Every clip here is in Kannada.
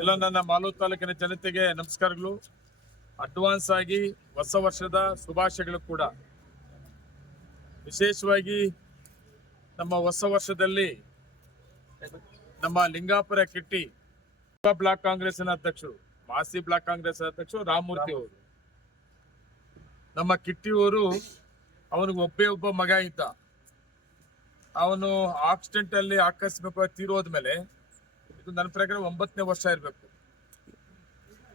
ಎಲ್ಲ ನನ್ನ ಮಾಲೂರು ತಾಲೂಕಿನ ಜನತೆಗೆ ನಮಸ್ಕಾರಗಳು. ಅಡ್ವಾನ್ಸ್ ಆಗಿ ಹೊಸ ವರ್ಷದ ಶುಭಾಶಯಗಳು ಕೂಡ. ವಿಶೇಷವಾಗಿ ನಮ್ಮ ಹೊಸ ವರ್ಷದಲ್ಲಿ ನಮ್ಮ ಲಿಂಗಾಪುರ ಕಿಟ್ಟಿ ಬ್ಲಾಕ್ ಕಾಂಗ್ರೆಸ್ನ ಅಧ್ಯಕ್ಷರು, ಮಾಸಿ ಬ್ಲಾಕ್ ಕಾಂಗ್ರೆಸ್ ಅಧ್ಯಕ್ಷರು ರಾಮಮೂರ್ತಿ ಅವರು, ನಮ್ಮ ಕಿಟ್ಟಿಯವರು, ಅವನಿಗೆ ಒಬ್ಬ ಮಗ ಇದ್ದ. ಅವನು ಆಕ್ಸಿಡೆಂಟ್ ಅಲ್ಲಿ ಆಕಸ್ಮಿಕವಾಗಿ ತೀರೋದ್ಮೇಲೆ, ಇದು ನನ್ನ ಪ್ರಕಾರ 9ನೇ ವರ್ಷ ಇರಬೇಕು.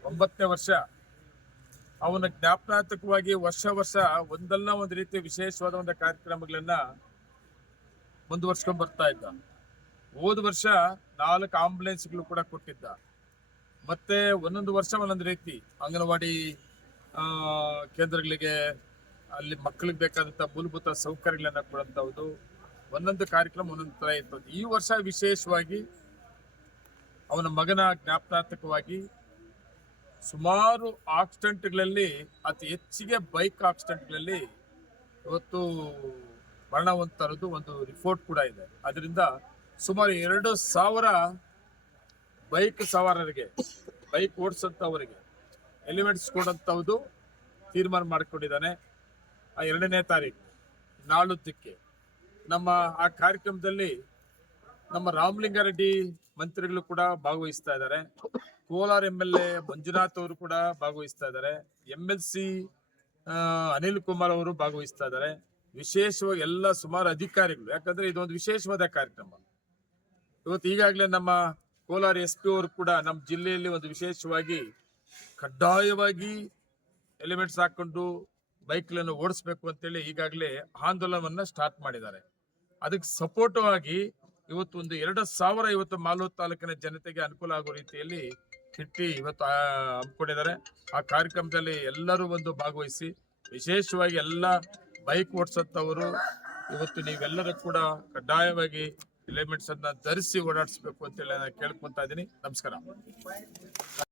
9ನೇ ವರ್ಷ ಅವನ ಜ್ಞಾಪನಾರ್ಥಕವಾಗಿ ವರ್ಷ ಒಂದಲ್ಲ ಒಂದು ರೀತಿ ವಿಶೇಷವಾದ ಒಂದು ಕಾರ್ಯಕ್ರಮಗಳನ್ನ ಮುಂದುವರ್ಸ್ಕೊಂಡ್ ಬರ್ತಾ ಇದ್ದ. ಹೋದ ವರ್ಷ 4 ಆಂಬುಲೆನ್ಸ್ಗಳು ಕೂಡ ಕೊಟ್ಟಿದ್ದ. ಮತ್ತೆ ಒಂದೊಂದು ವರ್ಷ ಒಂದೊಂದು ರೀತಿ ಅಂಗನವಾಡಿ ಕೇಂದ್ರಗಳಿಗೆ, ಅಲ್ಲಿ ಮಕ್ಕಳಿಗೆ ಬೇಕಾದಂಥ ಮೂಲಭೂತ ಸೌಕರ್ಯಗಳನ್ನ ಕೊಡುವಂಥದ್ದು, ಒಂದೊಂದು ಕಾರ್ಯಕ್ರಮ ಒಂದೊಂದು ತರ ಇತ್ತು. ಈ ವರ್ಷ ವಿಶೇಷವಾಗಿ ಅವನ ಮಗನ ಜ್ಞಾಪನಾರ್ಥಕವಾಗಿ ಸುಮಾರು ಆಕ್ಸಿಡೆಂಟ್ಗಳಲ್ಲಿ, ಅತಿ ಹೆಚ್ಚಿಗೆ ಬೈಕ್ ಆಕ್ಸಿಡೆಂಟ್ಗಳಲ್ಲಿ ಇವತ್ತು ಮರಣ ಹೊಂದಿರೋದು ಒಂದು ರಿಪೋರ್ಟ್ ಕೂಡ ಇದೆ. ಅದರಿಂದ ಸುಮಾರು 2,000 ಬೈಕ್ ಸವಾರರಿಗೆ, ಬೈಕ್ ಓಡಿಸೋಂಥವರಿಗೆ ಎಲಿಮೆಂಟ್ಸ್ ಕೊಡೋಂಥದ್ದು ತೀರ್ಮಾನ ಮಾಡಿಕೊಂಡಿದ್ದಾನೆ. ಆ 2ನೇ ತಾರೀಕು ನಾಳುದ್ದಕ್ಕೆ ನಮ್ಮ ಆ ಕಾರ್ಯಕ್ರಮದಲ್ಲಿ ನಮ್ಮ ರಾಮಲಿಂಗಾರೆಡ್ಡಿ ಮಂತ್ರಿಗಳು ಕೂಡ ಭಾಗವಹಿಸ್ತಾ ಇದ್ದಾರೆ. ಕೋಲಾರ MLA ಮಂಜುನಾಥ್ ಅವರು ಕೂಡ ಭಾಗವಹಿಸ್ತಾ ಇದ್ದಾರೆ. MLC ಅನಿಲ್ ಕುಮಾರ್ ಅವರು ಭಾಗವಹಿಸ್ತಾ ಇದ್ದಾರೆ. ವಿಶೇಷವಾಗಿ ಎಲ್ಲ ಸುಮಾರು ಅಧಿಕಾರಿಗಳು, ಯಾಕಂದ್ರೆ ಇದೊಂದು ವಿಶೇಷವಾದ ಕಾರ್ಯಕ್ರಮ. ಇವತ್ತು ಈಗಾಗಲೇ ನಮ್ಮ ಕೋಲಾರ SP ಅವರು ಕೂಡ ನಮ್ಮ ಜಿಲ್ಲೆಯಲ್ಲಿ ಒಂದು ವಿಶೇಷವಾಗಿ ಕಡ್ಡಾಯವಾಗಿ ಎಲಿಮೆಂಟ್ಸ್ ಹಾಕೊಂಡು ಬೈಕ್ಗಳನ್ನು ಓಡಿಸ್ಬೇಕು ಅಂತೇಳಿ ಈಗಾಗಲೇ ಆಂದೋಲನವನ್ನ ಸ್ಟಾರ್ಟ್ ಮಾಡಿದ್ದಾರೆ. ಅದಕ್ಕೆ ಸಪೋರ್ಟ್ ಆಗಿ ಇವತ್ತು ಒಂದು 2,000 ಇವತ್ತು ಮಾಲೂರು ತಾಲೂಕಿನ ಜನತೆಗೆ ಅನುಕೂಲ ಆಗೋ ರೀತಿಯಲ್ಲಿ ಕಿಟ್ಟಿ ಇವತ್ತು ಹಮ್ಮಿಕೊಂಡಿದ್ದಾರೆ. ಆ ಕಾರ್ಯಕ್ರಮದಲ್ಲಿ ಎಲ್ಲರೂ ಒಂದು ಭಾಗವಹಿಸಿ, ವಿಶೇಷವಾಗಿ ಎಲ್ಲ ಬೈಕ್ ಓಡಿಸೋಂಥವರು ಇವತ್ತು ನೀವೆಲ್ಲರೂ ಕೂಡ ಕಡ್ಡಾಯವಾಗಿ ಎಲಿಮೆಂಟ್ಸ್ ಅನ್ನ ಧರಿಸಿ ಓಡಾಡಿಸ್ಬೇಕು ಅಂತೇಳಿ ನಾನು ಕೇಳ್ಕೊಂತ ಇದ್ದೀನಿ. ನಮಸ್ಕಾರ.